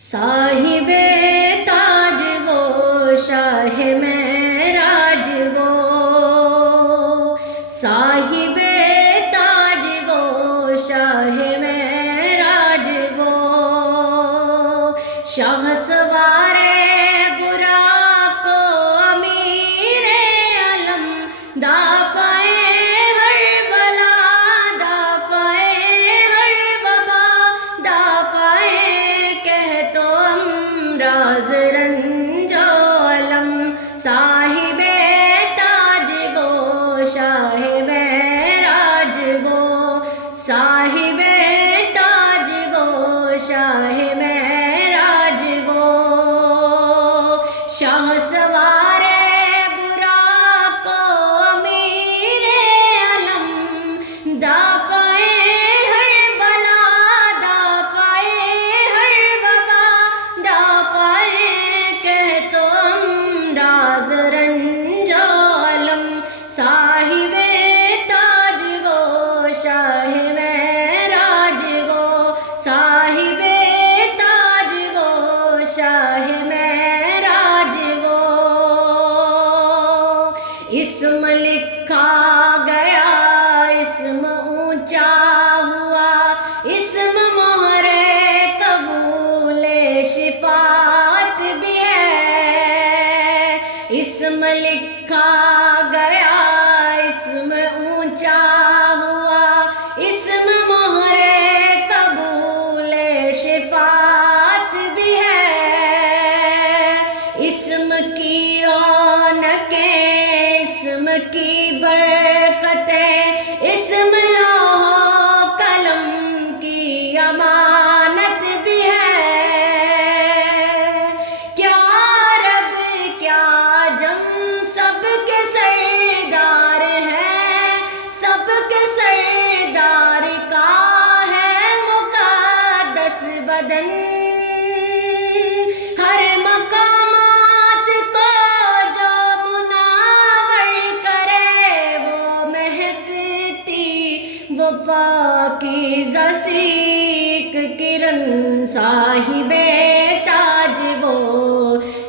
صاحب تاج وہ شاہ معراج وہ، صاحب تاج وہ شاہ معراج وہ، شاہ سوار براق و امیر علم، دافع ہر بلا، دافع ہر وبا، دافع کہہ تو امراض رنج و علم، صاحب تاج وہ شاہ معراج وہ، صاحب تاج وہ شاہ معراج وہ، شاہ سوار براق و امیر علم، دافع ہر بلا، دافع ہر وبا، دافع کہہ تو امراض رنج و علم، صاحب تاج وہ شاہ معراج وہ، صاحب تاج وہ شاہ معراج وہ، اسم لکھا گیا اسم اونچا ہوا، اسم مہر قبول شفاعت بھی ہے، اسم لکھا گیا اسم اونچا ہوا، اسم مہر قبول شفاعت بھی ہے، اسم کی رونقیں، اسم کی برکتیں، اسم لوح و قلم کی امانت بھی ہے، کیا عرب کیا عجم سب کے سردار ہیں، سب کے سردار کا ہے مقدس بدن، ہر مقامات کو جو منور کرے وہ مہکتی وہ پاکیزہ سیک کرن، صاحب تاج وہ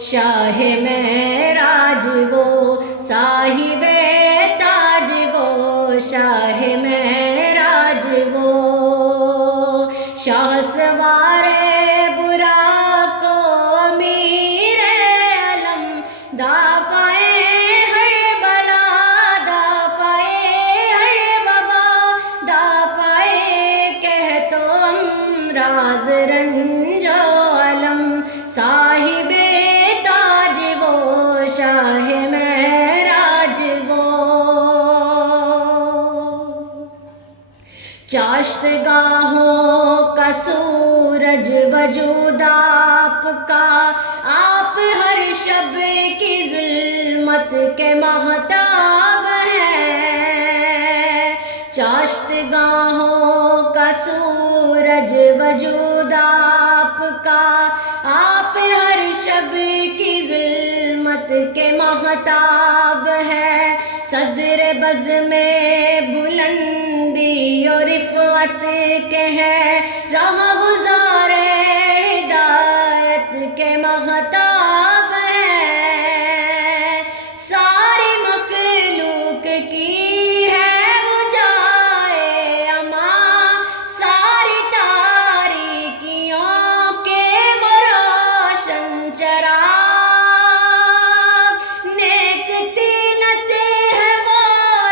شاہ معراج وہ، صاحب تاج وہ شاہ معراج وہ، شاہ سوار براق و امیر علم، دافع ہر بلا، دافع ہر وبا، دافع کہہ تو امراض رنج و علم، صاحب تاج وہ شاہ معراج وہ، چاشت گاہوں کا سورج وجود آپ کا، آپ ہر شب کی ظلمت کے مہتاب ہیں، چاشت گاہوں کا سورج وجود آپ کا، آپ ہر شب کی ظلمت کے مہتاب ہے، صدر بز میں بلندی اور رفعت کے ہیں، راہ گزار ہدایت کے مہتاب ہیں، ساری مخلوق کی ہے وہ جائے امان، ساری تاریکیوں کے وہ روشن چراغ، نیک طینت ہے وہ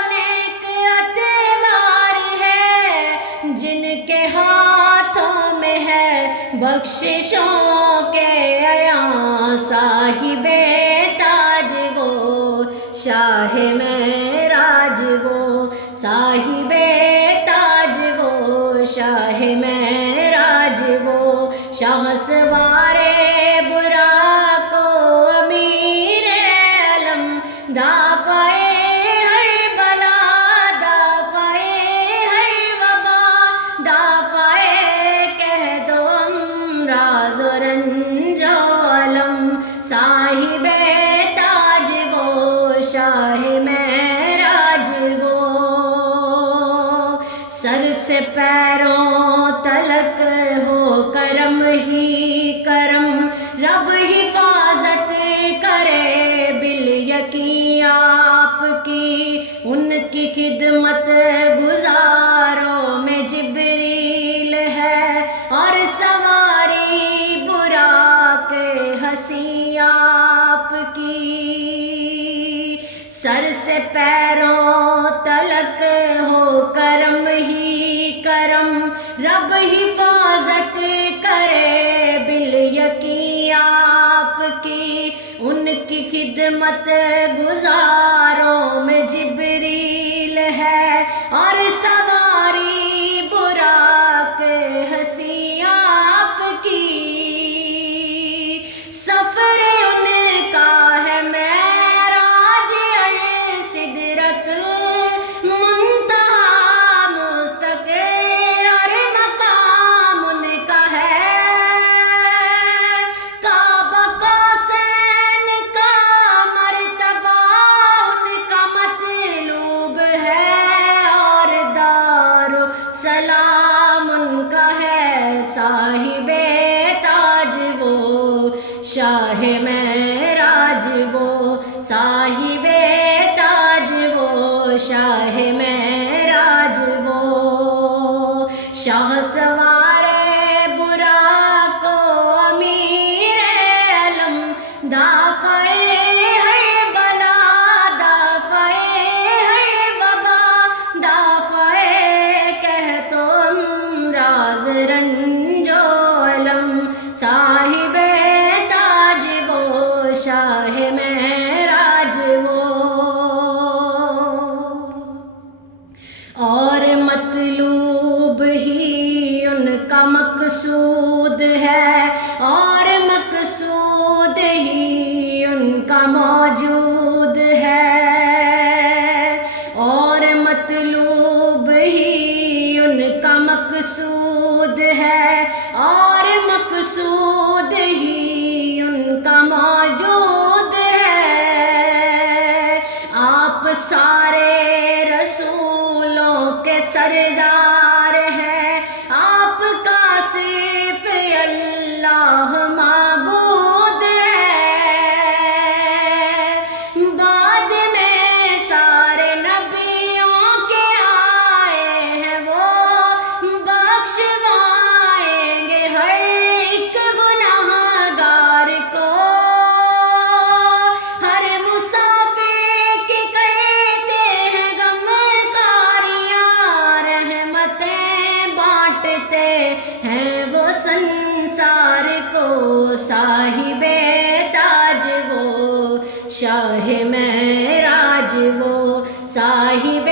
نیک اتوار ہے، جن کے ہاتھوں میں ہے بخششوں کے ایاں، صاحب تاج وہ شاہ معراج وہ، صاحب تاج وہ شاہ معراج وہ، شاہ سوار براق و امیر علم، دافع ہر بلا، دافع ہر وبا، دافع کہہ دو امراض و رنج و علم، صاحب تاج وہ شاہ معراج وہ، سر سے پیروں تلک ہو کرم ہی کرم، خدمت گزاروں میں جبریل ہے اور سواری براق ہنسی آپ کی، سر سے پیروں تلک ہو کرم ہی کرم، رب حفاظت کرے بالیقین آپ کی، ان کی خدمت گزاروں میں جبریل ہے اور سواری براق ہنسی آپ کی، سفر ان کا ہے معراج سدرۃ المنتہا مستقر، اور مقام ان کا ہے کعبہ قوسین کا مرتبہ ان کا مطلوب ہے، اور دار سلام ان کا ہے صاحب تاج وہ شاہ معراج وہ صاحب تاج وہ شاہ معراج وہ، شاہ سوارے براق و امیر علم، دافع ہر بلا دافع ہر وبا، دافع قحط و امراض رنج و الم، صاحب تاج وہ شاہ معراج وہ، اور مطلوب ہی ان کا مقصود ہے، اور مقصود ہی ان کا موجود ہے، اور مطلوب ہی ان کا مقصود ہے، اور مقصود ہی ان کا موجود ہے، آپ سارے رسولوں کے سردار ہیں، آپ کا صرف اللہ معبود ہے، بعد میں سارے نبیوں کے آئے ہیں وہ بخشوائیں گے ہر ایک گناہ گار کو، ہر مسافر کی کرتے ہیں غم کاریاں، رحمتیں بانٹتے ہیں وہ سنسار کو، صاحب تاج وہ شاہ معراج وہ صاحب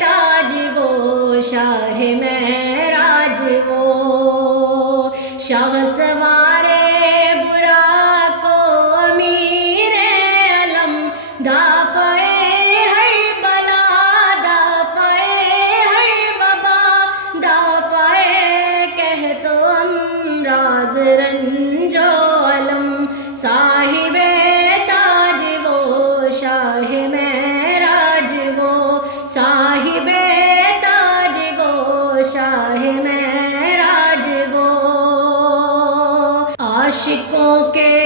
تاج وہ شاہ معراج وہ، شاہ سوارے براق و امیر علم، دافع ہر بلا دافع ہر وبا، دافع قحط و امراض رنج و الم، صاحب تاج وہ شاہ معراج وہ صاحب تاج وہ شاہ معراج وہ، عاشقوں کے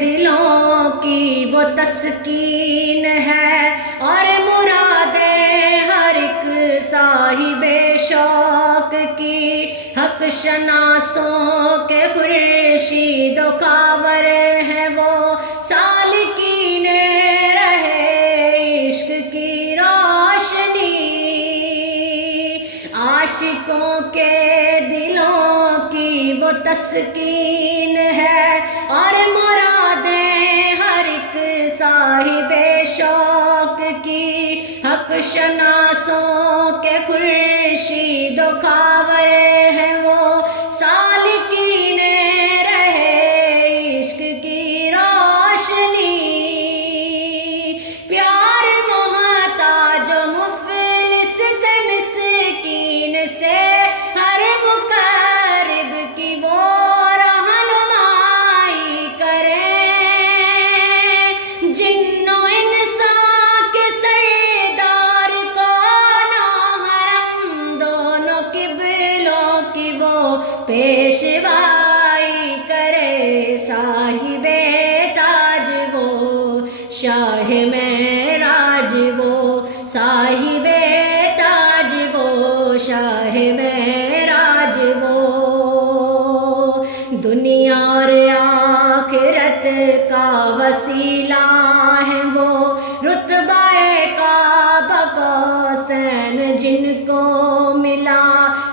دلوں کی وہ تسکین ہے، اور مراد ہر ایک صاحب شوق کی، حق شناسوں کے خورشید و کاور ہیں وہ، سالکین رہے عشق کی روشنی، عاشقوں کے دلوں کی وہ تسکین ہے، اور مرادیں ہر ایک صاحب شوق کی، حق شناسوں کے خورشید و کاور ہیں وہ، سالکین رہے عشق کی روشنی، پیار محتاج و مفلس سے مسکین سے، ہر مقرب کی وہ رہنمائی کریں، جن و انسان کے سردار کو حرم دونوں قبلوں کی وہ پیشوائی کرے، صاحب تاج وہ شاہ معراج وہ صاحب دنیا اور آخرت کا وسیلہ ہے وہ، رتبہ کعبہ قوسین جن کو ملا،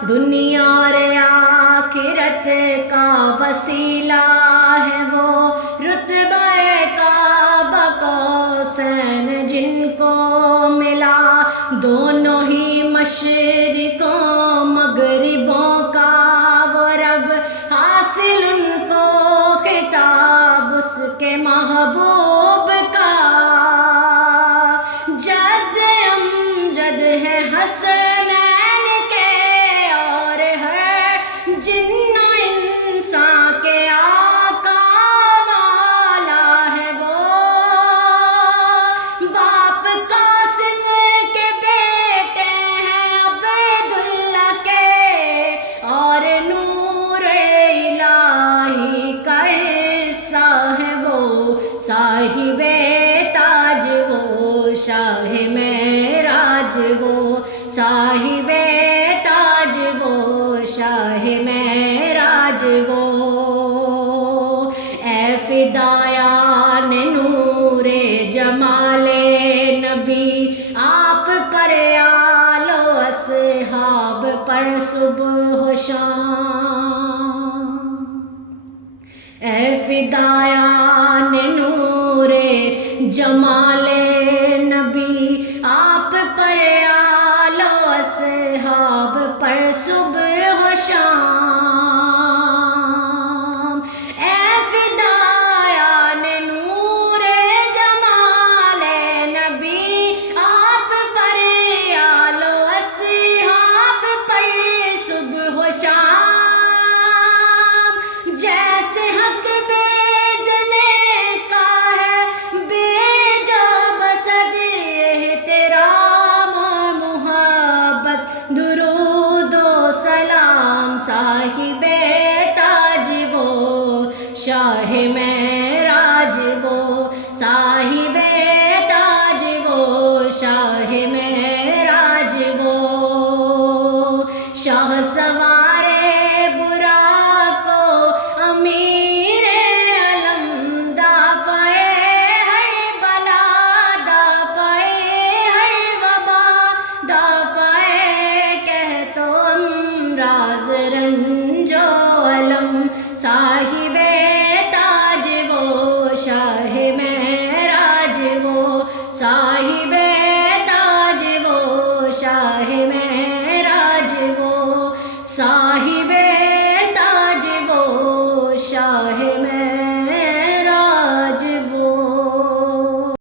دنیا اور آخرت کا وسیلہ ہے وہ، رتبہ کعبہ قوسین جن کو ملا، دونوں ہی مشرقوں مغربوں کا وہ رب، حاصل ان کو خطاب اس کے محبوب کا، جد امجد ہے حسنین کے اور ہر جن و انسان کے آقا والا ہے وہ، باپ قاسم کے بیٹے ہیں عبیداللہ کے، اور نور الہی کا حصہ ہے وہ، صاحب تاج وہ شاہ معراج وہ، صاحب تاج وہ شاہ معراج وہ، اے فدایان نور جمال نبی، آپ پر آل و اصحاب پر صبح و شام، اے فدایان نور جمال نبی، آپ پر آل و اصحاب پر صبح و شام، اے فدایان نور جمال نبی، آپ پر آل و اصحاب پر صبح و شام، جیسے حق بیجنے کا ہے بیجا بسد احترام و محبت، درود و سلام، صاحب تاج وہ شاہ معراج وہ، صاحب تاج وہ شاہ معراج وہ، شاہ سوار براق و امیر علم، دافع ہر بلا، دافع ہر وبا، دافع قحط و امراض رنج و الم، صاحب تاج وہ شاہ معراج وہ، صاحب تاج وہ شاہ معراج وہ،